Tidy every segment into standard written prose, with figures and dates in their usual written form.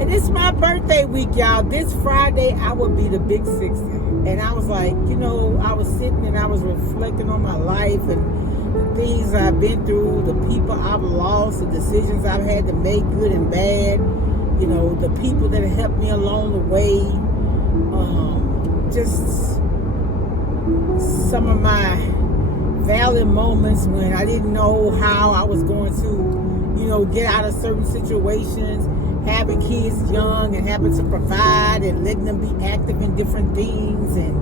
And it's my birthday week, y'all. This Friday, I will be the big 60. And I was like, I was sitting and I was reflecting on my life and the things I've been through, the people I've lost, the decisions I've had to make, good and bad. The people that have helped me along the way. Just some of my valid moments when I didn't know how I was going to, get out of certain situations. Having kids young and having to provide and letting them be active in different things and,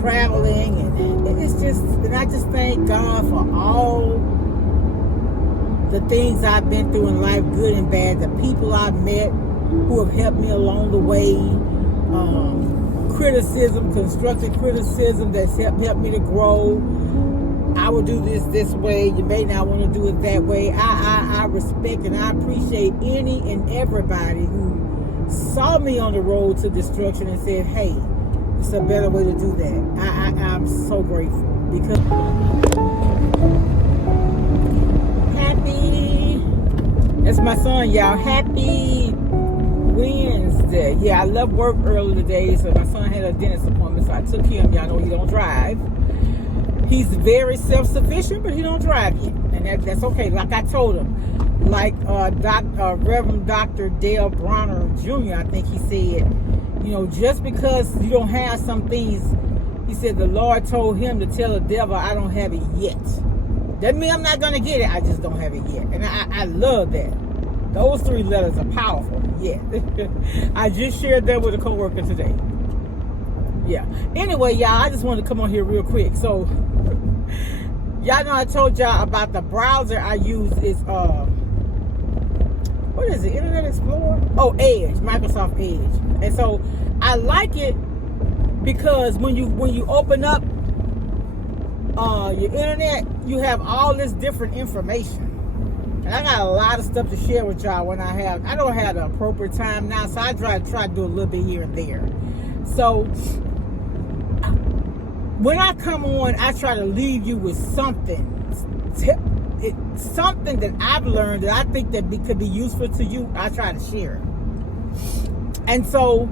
traveling. And it's just, and I just thank God for all the things I've been through in life, good and bad, the people I've met who have helped me along the way, criticism, constructive criticism that's helped me to grow. I will do this way. You may not want to do it that way. I respect and I appreciate any and everybody who saw me on the road to destruction and said, hey, it's a better way to do that. I'm so grateful because that's my son, y'all. Happy Wednesday. Yeah, I left work early today, so my son had a dentist appointment, so I took him. Y'all know he don't drive. He's very self-sufficient, but he don't drive yet. And that's okay. Like I told him, like Reverend Dr. Dale Bronner Jr., I think he said, just because you don't have some things, he said the Lord told him to tell the devil, I don't have it yet. Doesn't mean I'm not going to get it. I just don't have it yet. And I love that. Those 3 letters are powerful. Yeah. I just shared that with a coworker today. Yeah. Anyway, y'all, I just wanted to come on here real quick. So, y'all know I told y'all about the browser I use is, what is it? Internet Explorer? Oh, Edge. Microsoft Edge. And so, I like it because when you open up your internet, you have all this different information. And I got a lot of stuff to share with y'all when I don't have the appropriate time now, so I try to do a little bit here and there. So, when I come on, I try to leave you with something. Something that I've learned that I think that could be useful to you. I try to share it. And so,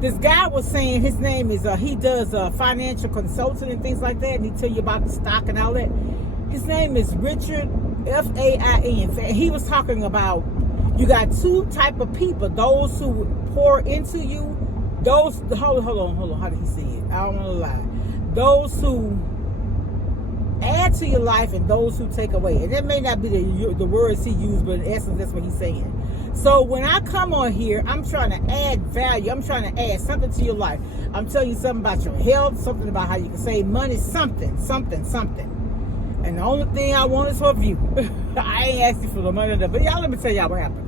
this guy was saying his name is, he does financial consulting and things like that. And he tell you about the stock and all that. His name is Richard, Fain. He was talking about you got 2 type of people. Those who pour into you. Hold on. How did he say it? I don't want to lie. Those who add to your life and those who take away. And that may not be the words he used, but in essence, that's what he's saying. So when I come on here, I'm trying to add value. I'm trying to add something to your life. I'm telling you something about your health, something about how you can save money, something. And the only thing I want is for you. I ain't asking for the money, but y'all, let me tell y'all what happened.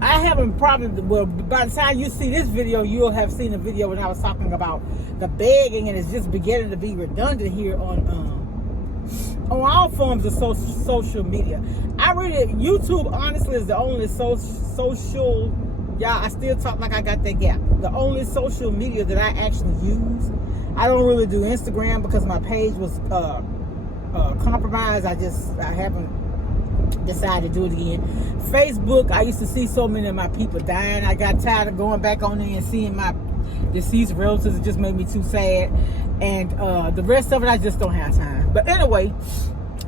I haven't probably, well, by the time you see this video, you'll have seen a video when I was talking about the begging, and it's just beginning to be redundant here on all forms of social media. YouTube, honestly, is the only social, y'all, I still talk like I got that gap. The only social media that I actually use. I don't really do Instagram because my page was compromised. I haven't decided to do it again. Facebook, I used to see so many of my people dying. I got tired of going back on there and seeing my deceased relatives. It just made me too sad. And the rest of it, I just don't have time. But anyway,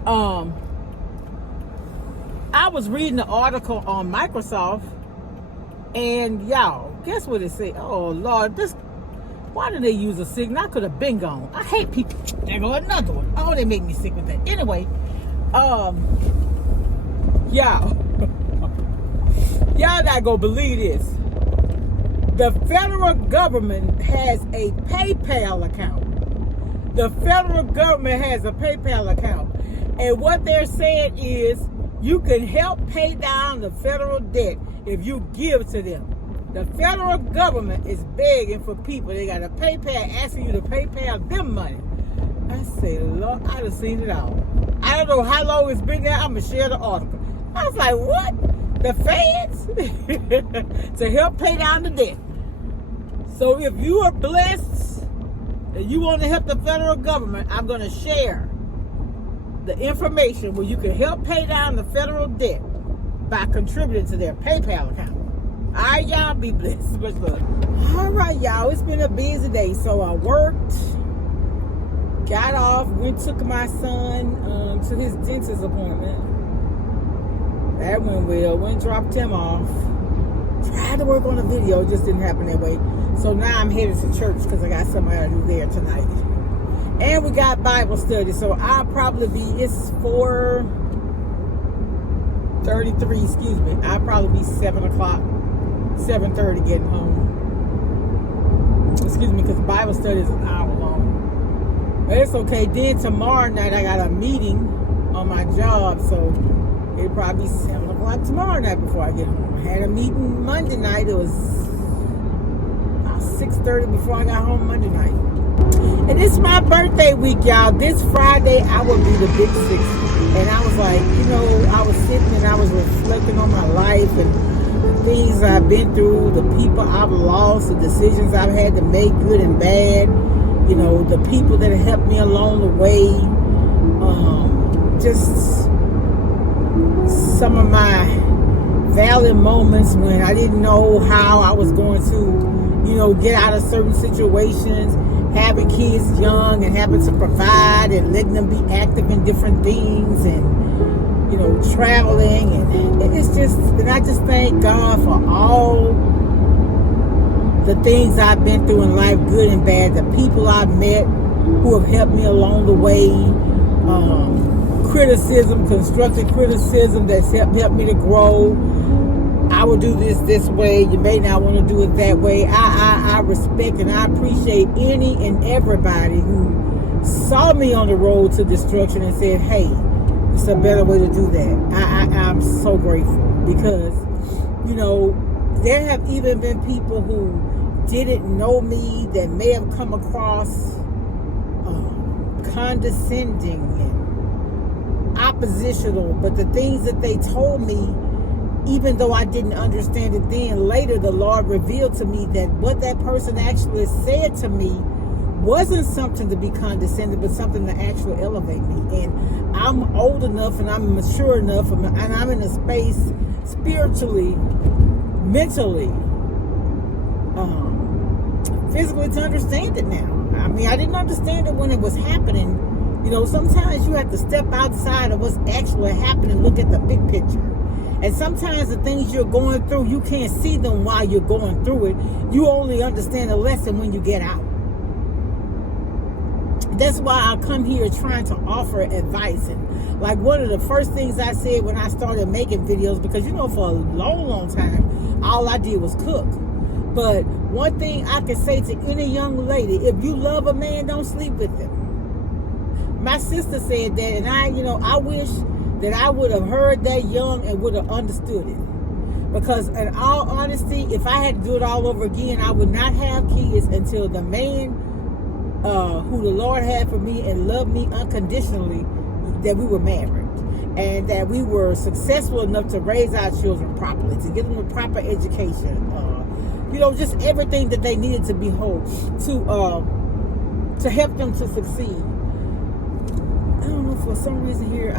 I was reading an article on Microsoft, and y'all, guess what it said? Oh Lord, why do they use a signal? I could have been gone. I hate people. There go another one. Oh, they make me sick with that. Anyway, y'all not gonna believe this. The federal government has a PayPal account. The federal government has a PayPal account. And what they're saying is you can help pay down the federal debt if you give to them. The federal government is begging for people. They got a PayPal asking you to PayPal them money. I say, Lord, I done seen it all. I don't know how long it's been there. I'm going to share the article. I was like, what? The feds? To help pay down the debt. So if you are blessed and you want to help the federal government, I'm going to share the information where you can help pay down the federal debt by contributing to their PayPal account. All right, y'all. Be blessed. Much love. All right, y'all. It's been a busy day. So I worked, got off, took my son to his dentist appointment. That went well. Dropped him off. Tried to work on a video. It just didn't happen that way. So now I'm headed to church because I got something I got to do there tonight. And we got Bible study. So I'll probably be, it's 4:33, excuse me. I'll probably be 7 o'clock, 7:30 getting home. Excuse me, because Bible study is an hour long. But it's okay. Then tomorrow night I got a meeting on my job. So it'll probably be 7 o'clock tomorrow night before I get home. I had a meeting Monday night. It was about 6:30 before I got home Monday night. And it's my birthday week, y'all. This Friday, I will be the big 60. And I was like, I was sitting and I was reflecting on my life and the things I've been through, the people I've lost, the decisions I've had to make, good and bad. The people that have helped me along the way. Just some of my valiant moments when I didn't know how I was going to, get out of certain situations, having kids young and having to provide and letting them be active in different things and, traveling. And it's just, and I just thank God for all the things I've been through in life, good and bad, the people I've met who have helped me along the way, criticism, constructive criticism that's helped me to grow. I will do this way. You may not want to do it that way. I respect and I appreciate any and everybody who saw me on the road to destruction and said, hey, it's a better way to do that. I'm so grateful because, there have even been people who didn't know me that may have come across condescending and oppositional, but the things that they told me, even though I didn't understand it then, later the Lord revealed to me that what that person actually said to me wasn't something to be condescending, but something to actually elevate me. And I'm old enough and I'm mature enough and I'm in a space spiritually, mentally, physically to understand it now. I mean, I didn't understand it when it was happening. Sometimes you have to step outside of what's actually happening, look at the big picture. And sometimes the things you're going through, you can't see them while you're going through it. You only understand the lesson when you get out. That's why I come here trying to offer advice. And like one of the first things I said when I started making videos, because for a long time, all I did was cook. But one thing I can say to any young lady, if you love a man, don't sleep with him. My sister said that, and I wish that I would have heard that young and would have understood it. Because in all honesty, if I had to do it all over again, I would not have kids until the man who the Lord had for me and loved me unconditionally, that we were married. And that we were successful enough to raise our children properly, to give them a proper education. Just everything that they needed to be whole, to help them to succeed. I don't know, for some reason here,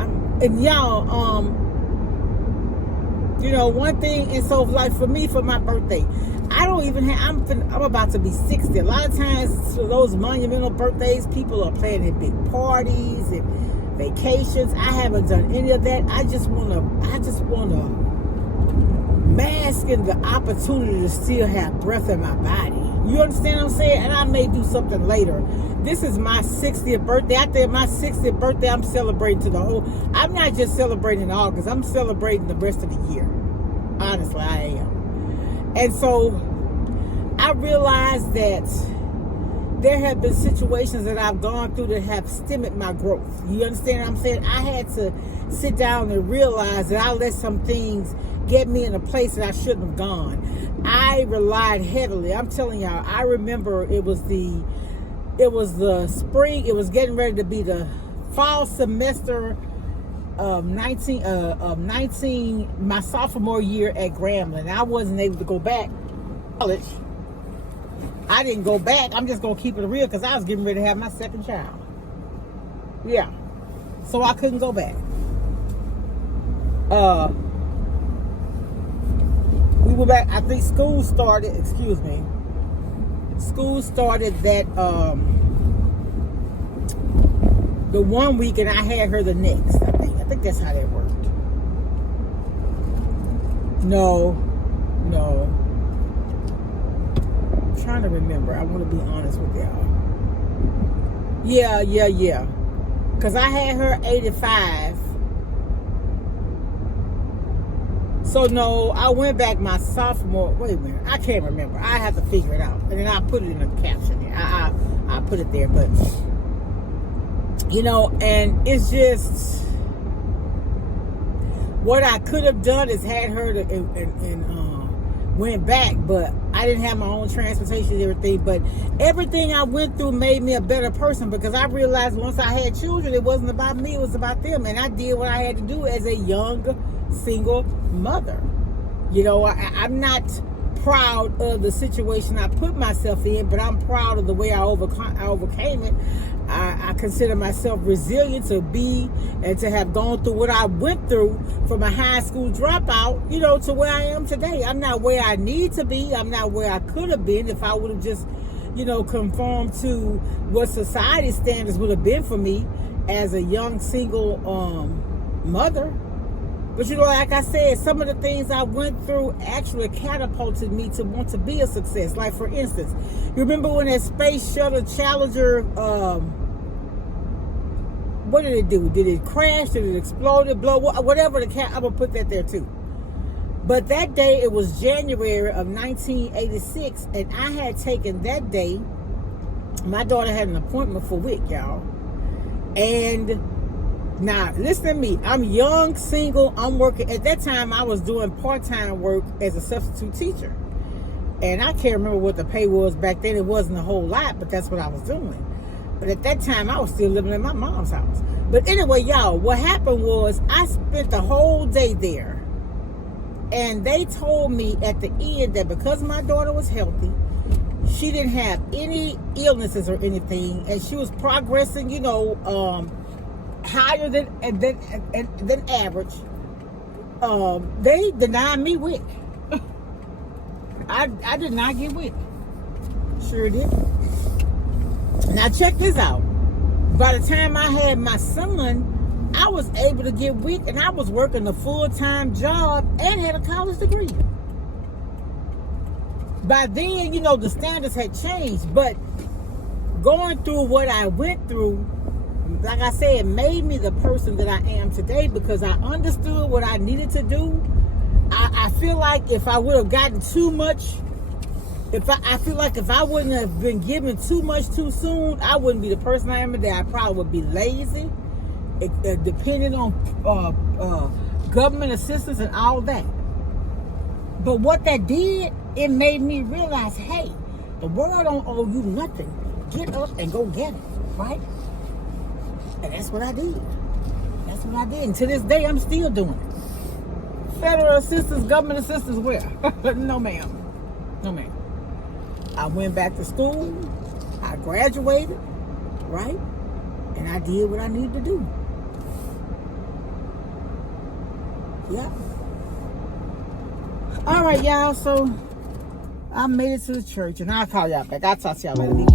one thing, and so like for me, for my birthday, I don't even have, I'm about to be 60. A lot of times for those monumental birthdays, people are planning big parties and vacations. I haven't done any of that. I just want to bask in the opportunity to still have breath in my body. You understand what I'm saying? And I may do something later. This is my 60th birthday. After my 60th birthday, I'm celebrating to the whole. I'm not just celebrating August. I'm celebrating the rest of the year. Honestly, I am. And so I realized that there have been situations that I've gone through that have stemmed my growth. You understand what I'm saying? I had to sit down and realize that I let some things get me in a place that I shouldn't have gone. I relied heavily. I'm telling y'all, I remember it was the spring. It was getting ready to be the fall semester of 19, my sophomore year at Grambling. I wasn't able to go back to college. I didn't go back. I'm just going to keep it real because I was getting ready to have my second child. Yeah. So I couldn't go back. We went back. I think school started. Excuse me. School started that the 1 week, and I had her the next. I think that's how that worked. No. I'm trying to remember. I want to be honest with y'all. Yeah. Because I had her 85. So, no, I went back my sophomore. Wait a minute. I can't remember. I have to figure it out. And then I'll put it in the caption there. I'll put it there. But, you know, and it's just... What I could have done is had her and went back, but I didn't have my own transportation and everything. But everything I went through made me a better person, because I realized once I had children, it wasn't about me, it was about them. And I did what I had to do as a young single mother. You know, I'm not proud of the situation I put myself in, but I'm proud of the way I overcame it. I consider myself resilient to be and to have gone through what I went through from a high school dropout, you know, to where I am today. I'm not where I need to be. I'm not where I could have been if I would have just, you know, conformed to what society standards would have been for me as a young single mother. But, you know, like I said, some of the things I went through actually catapulted me to want to be a success. Like, for instance, you remember when that Space Shuttle Challenger, what did it do? Did it crash? Did it explode? Blow? Whatever I'm going to put that there too. But that day, it was January of 1986, and I had taken that day, my daughter had an appointment for WIC, y'all. And... now, listen to me. I'm young, single. I'm working. At that time, I was doing part-time work as a substitute teacher. And I can't remember what the pay was back then. It wasn't a whole lot, but that's what I was doing. But at that time, I was still living in my mom's house. But anyway, y'all, what happened was I spent the whole day there. And they told me at the end that because my daughter was healthy, she didn't have any illnesses or anything, and she was progressing, you know, higher than average. They denied me WIC. I did not get WIC. Sure did. Now check this out. By the time I had my son, I was able to get WIC, and I was working a full-time job and had a college degree. By then, you know, the standards had changed, but going through what I went through, like I said, it made me the person that I am today, because I understood what I needed to do. I feel like if I would have gotten too much, I feel like if I wouldn't have been given too much too soon, I wouldn't be the person I am today. I probably would be lazy, depending on government assistance and all that. But what that did, it made me realize, hey, the world don't owe you nothing. Get up and go get it, right? And that's what I did. And to this day, I'm still doing it. Federal assistance, government assistance, where? No, ma'am. I went back to school. I graduated, right? And I did what I needed to do. Yeah. All right, y'all. So I made it to the church, and I'll call y'all back. I'll talk to y'all later.